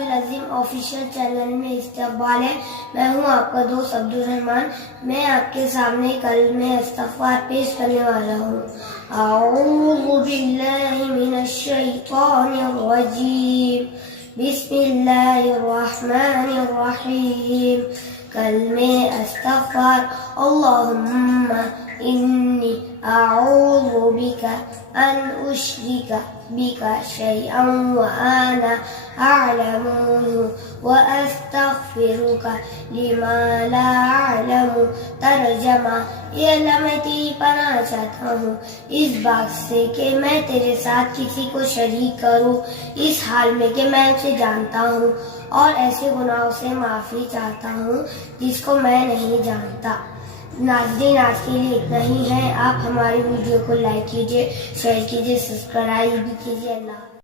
अब्दुल अजीम official channel में इस्तकबाल है। मैं हूं आपका दोस्त अब्दुल रहमान। मैं आपके सामने कलमे इस्तग़फ़ार पेश करने वाला हूं। अऊज़ु बिल्लाहि मिनश शैतानिर रजीम। बिस्मिल्लाहिर रहमानिर रहीम। कलमे इस्तग़फ़ार। अल्लाहुम्मा इन्नी अऊज़ु बिका अन उश्रिका बिका शैअन व अना अअलमुहु व अस्तग़फ़िरुका लिमा ला अअलमु। तर्जमा: ये अल्लाह, मैं तेरी पनाह चाहता हूँ इस बात से कि मैं तेरे साथ किसी को शरीक करूँ, इस हाल में कि मैं उसे जानता हूँ, और ऐसे गुनाहों से माफ़ी चाहता हूँ जिसको मैं नहीं जानता। नाज़रीन, आज के लिए इतना ही है। आप हमारी वीडियो को लाइक कीजिए, शेयर कीजिए, सब्सक्राइब भी कीजिए। अल्लाह।